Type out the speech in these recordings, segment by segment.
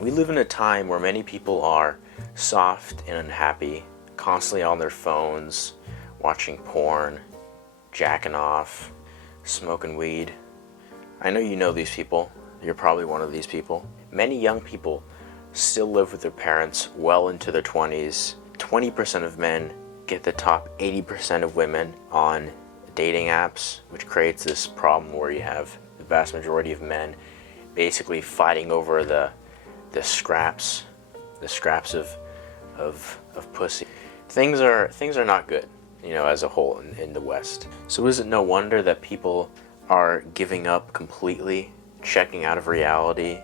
We live in a time where many people are soft and unhappy, constantly on their phones, watching porn, jacking off, smoking weed. I know you know these people. You're probably one of these people. Many young people still live with their parents well into their 20s. 20% of men get the top 80% of women on dating apps, which creates this problem where you have the vast majority of men basically fighting over the scraps of pussy. Things are not good, as a whole in the West. So is it no wonder that people are giving up completely, checking out of reality,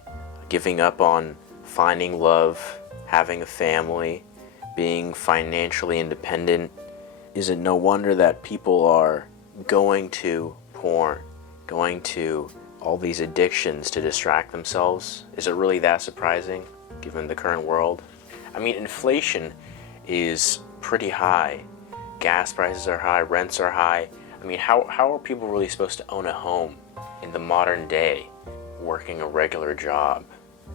giving up on finding love, having a family, being financially independent? Is it no wonder that people are going to porn, going to all these addictions to distract themselves? Is it really that surprising, given the current world? I mean, inflation is pretty high. Gas prices are high, rents are high. I mean, how are people really supposed to own a home in the modern day, working a regular job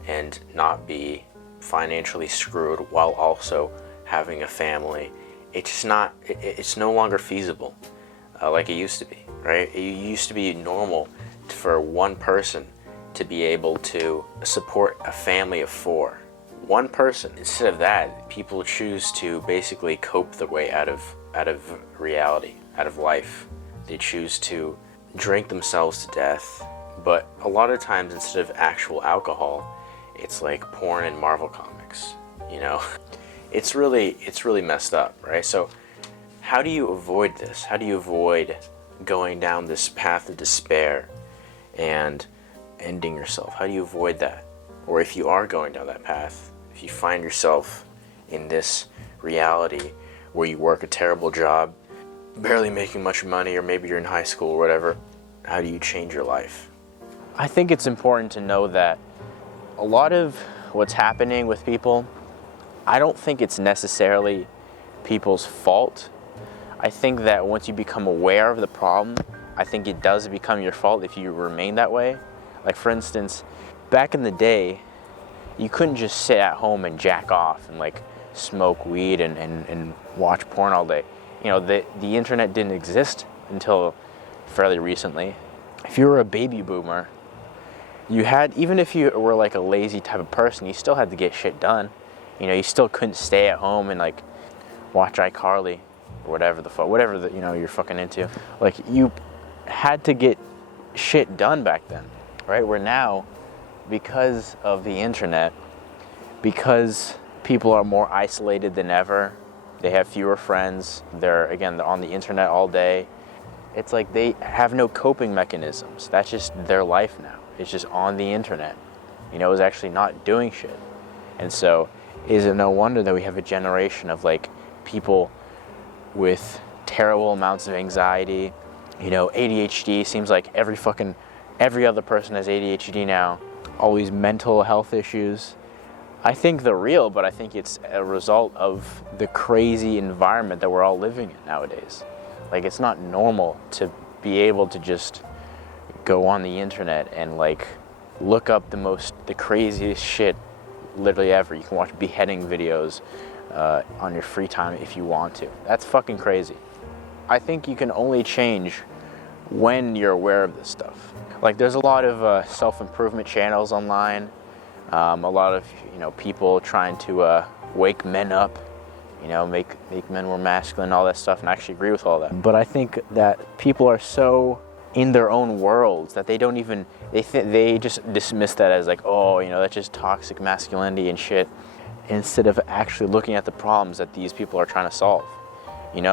and not be financially screwed while also having a family? It's no longer feasible like it used to be, right? It used to be normal for one person to be able to support a family of 4. One person. Instead of that, people choose to basically cope their way out of reality, out of life. They choose to drink themselves to death. But a lot of times, instead of actual alcohol, it's like porn and Marvel comics. It's really messed up, right? So how do you avoid this? How do you avoid going down this path of despair and ending yourself? How do you avoid that? Or if you are going down that path, if you find yourself in this reality where you work a terrible job, barely making much money, or maybe you're in high school or whatever, how do you change your life? I think it's important to know that a lot of what's happening with people, I don't think it's necessarily people's fault. I think that once you become aware of the problem, I think it does become your fault if you remain that way. Like, for instance, back in the day, you couldn't just sit at home and jack off and like smoke weed and watch porn all day. The internet didn't exist until fairly recently. If you were a baby boomer, even if you were like a lazy type of person, you still had to get shit done. You still couldn't stay at home and like watch iCarly or whatever you're fucking into. Like, you had to get shit done back then, right? Where now, because of the internet, because people are more isolated than ever, they have fewer friends, they're on the internet all day, it's like they have no coping mechanisms. That's just their life now. It's just on the internet. It's actually not doing shit. And so, is it no wonder that we have a generation of like people with terrible amounts of anxiety? ADHD, seems like every other person has ADHD now. All these mental health issues. I think they're real, but I think it's a result of the crazy environment that we're all living in nowadays. Like, it's not normal to be able to just go on the internet and like look up the craziest shit literally ever. You can watch beheading videos on your free time if you want to. That's fucking crazy. I think you can only change when you're aware of this stuff. Like, there's a lot of self-improvement channels online, a lot of people trying to wake men up, make men more masculine, all that stuff, and I actually agree with all that. But I think that people are so in their own worlds that they don't even, they just dismiss that as like, that's just toxic masculinity and shit, instead of actually looking at the problems that these people are trying to solve.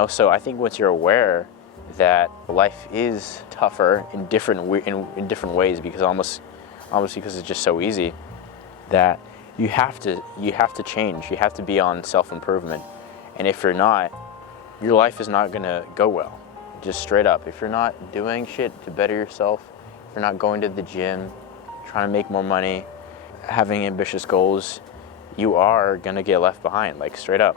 So I think once you're aware that life is tougher in different ways, because almost because it's just so easy, that you have to change. You have to be on self-improvement. And if you're not, your life is not gonna go well. Just straight up. If you're not doing shit to better yourself, if you're not going to the gym, trying to make more money, having ambitious goals, you are gonna get left behind, like straight up.